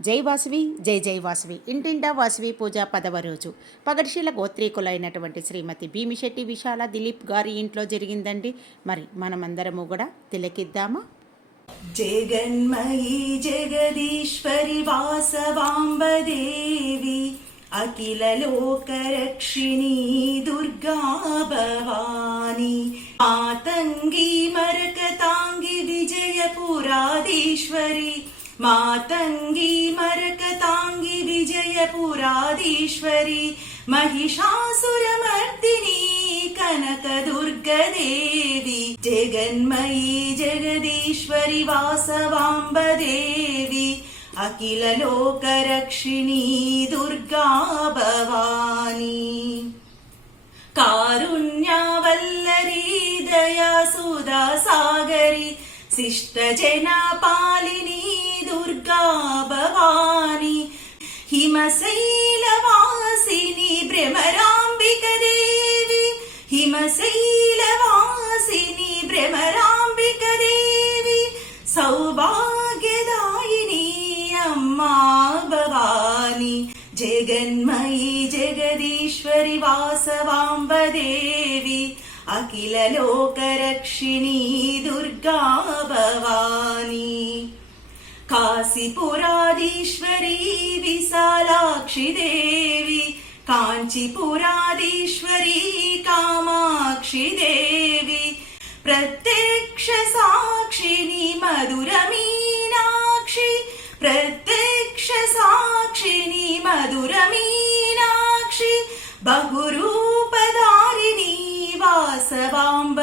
జై వాసువి జై జై వాసువి. ఇంటింటా వాసవి పూజ పదవ రోజు. పగడిశీల గోత్రీకులైనటువంటి శ్రీమతి భీమిశెట్టి విశాల దిలీప్ గారి ఇంట్లో జరిగిందండి. మరి మనమందరము కూడా తిలకిద్దామా? జగన్మయీ జగదీశ్వరి వాసవాంబదేవి. అఖిల లోకరక్షిణీ దుర్గా భవాని. ఆతంగి మరకతాంగి విజయపురాధీశ్వరి. मातङ्गी मरकताङ्गि विजयपुराधीश्वरि महिषासुरमर्दिनी कनकदुर्गदेवी जगन्मयी जगदीश्वरि वासवाम्बदेवी अखिललोकरक्षिणी दुर्गा भवानी कारुण्यावल्लरी दया सुधा सागरि शिष्टजनपालिनी దుర్గా భవాని హిమశైలవాసిని భ్రమరాంబిక దేవి హిమశైలవాసిని భ్రమరాంబిక దేవి సౌభాగ్యదాయిని అమ్మా భవాని జగన్మయీ జగదీశ్వరి వాసవాంబ దేవి అఖిలలోకరక్షిణీ దుర్గా భవాని కాశీపురాధీశ్వరీ విశాలాక్షి దేవి కాంచీపురాధీశ్వరీ కామాక్షి దేవి ప్రత్యక్ష సాక్షిని మధుర మీనాక్షి ప్రత్యక్ష సాక్షిని మధుర మీనాక్షి బహురూపదారిణీ వాసవాంబ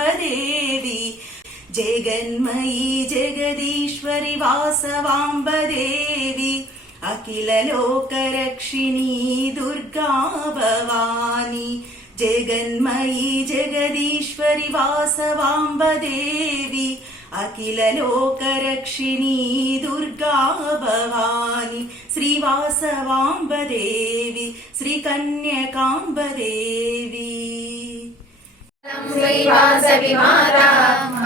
जगन्मयी जगदीश्वरि वासवाम्बदेवी अखिललोकरक्षिणी दुर्गा भवानी। जगन्मयी जगदीश्वरि वासवाम्बदेवी अखिललोकरक्षिणी दुर्गा भवानि। श्रीवासवाम्ब श्रीकन्यकाम्बदेवी। श्रीवासविमारा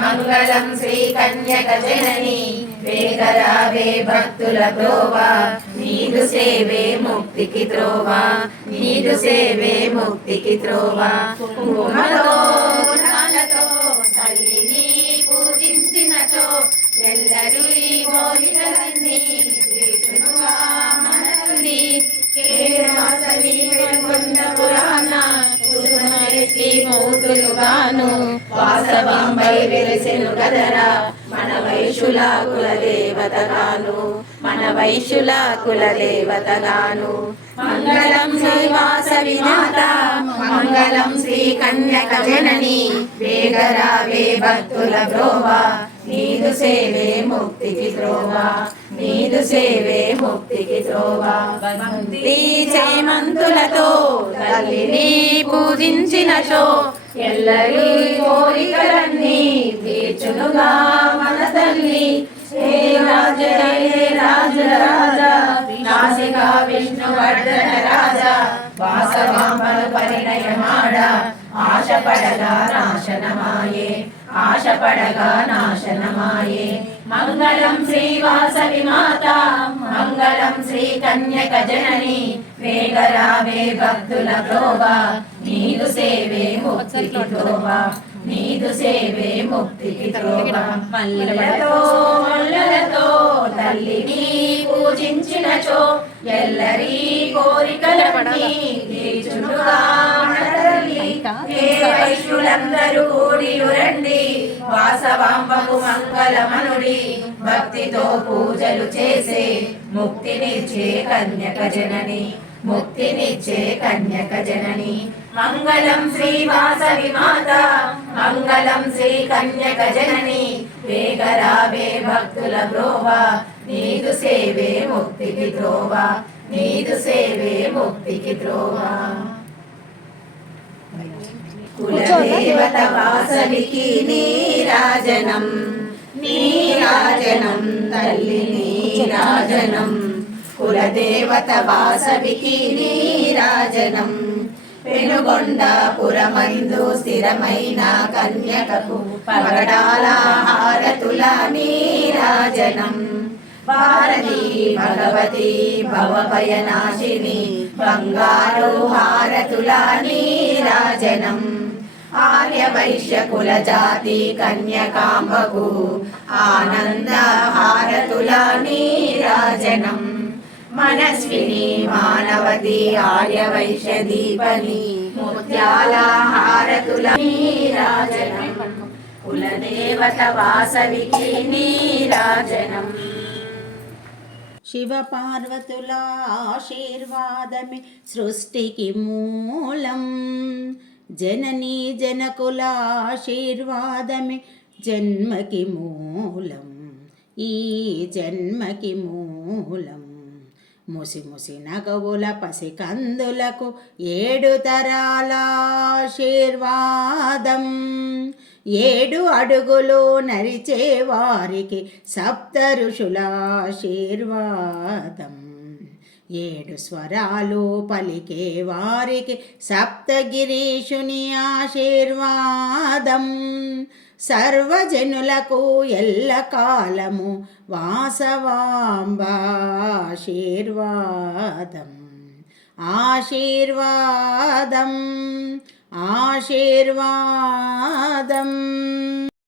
మంగళం శ్రీ కన్యక జనని వేగరావే భక్తుల ప్రోవా నీదు సేవే ముక్తికి త్రోవా నీదు సేవే ముక్తికి త్రోవా కుంకుమతో గుణాలతో తల్లిని పూజించినచో ఎల్లరూ ఈ మూతులుగాను వాసవంబై వెలిసెను కదరా మన వైశుల కుల దేవతగాను మన వైశుల కుల దేవతగాను మంగళం శ్రీవాస వినాత మంగళం శ్రీ కన్యక జనని వేగరావే భక్తుల బ్రోవా నీదు సేవే ముక్తికి త్రోవా నీదు సేవే ముక్తికి త్రోవా భక్తి చేమంతులతో తల్లిని పూజించినచో ఎల్లరి కోరికలన్నీ తీర్చునుగా మన తల్లి హే రాజ హే రాజ రాజా నాసిక విష్ణువర్ధన రాజా వాసవాంబను పరిణయమాడ ఆశపడగా నాశనమాయే ఆశపడగా నాశనమాయే మంగళం శ్రీ వాసవి మాత మంగళం శ్రీ కన్యక జనని వేగరావే భక్తుల ప్రోభా నీదు సేవే ముక్తికి త్రోవా నీదు సేవే ముక్తికి త్రోవా మల్లెలతో మల్లెలతో తల్లిని పూజించినచో. ఎల్లరి కోరికలన్నీ తీర్చునుగా వైశ్యులందరూ కూడి ఉరండి. వాసవాంబకు మంగళమనుడి. భక్తితో పూజలు చేసే ముక్తినిచ్చే కన్యక జనని. ముక్తినిచ్చే కన్యక జనని. మంగళం శ్రీ వాసవి మాత. మంగళం శ్రీ కన్యక జనని. వేగరావే భక్తుల బ్రోవ నీదు సేవే ముక్తికి త్రోవా నీదు సేవే ముక్తికి త్రోవా కులదేవత వాసవికి నీరాజనం. నీరాజనం తల్లి నీరాజనం. కులదేవత వాసవికి నీరాజనం పెనుగొండాపురమందు స్థిరమైన కన్యకకు పగడాల హారతుల నీరాజనం. భారతి భగవతి భవభయనాశిని బంగారు హారతుల నీరాజనం. ఆర్య వైశ్య కుల జాతి కన్యకాంబకు ఆనంద హారతుల నీరాజనం. మనస్విని మానవతి ఆర్య వైశ్య దీపని ముత్యాల హారతుల నీరాజనం. కులదేవత వాసవికి నీరాజనం. శివ పార్వతుల ఆశీర్వాదమే సృష్టికి మూలం. జననీ జనకుల ఆశీర్వాదమే జన్మకి మూలం. ఈ జన్మకి మూలం. ముసి ముసి నగవుల పసి కందులకు ఏడు తరాల ఆశీర్వాదం. ఏడు అడుగులు నరిచే వారికి సప్త ఋషుల ఆశీర్వాదం. ఏడు స్వరాలు పలికే వారికి సప్తగిరీషుని ఆశీర్వాదం. సర్వజనులకు ఎల్లకాలము వాసవాంబాశీర్వాదం ఆశీర్వాదం ఆశీర్వాదం.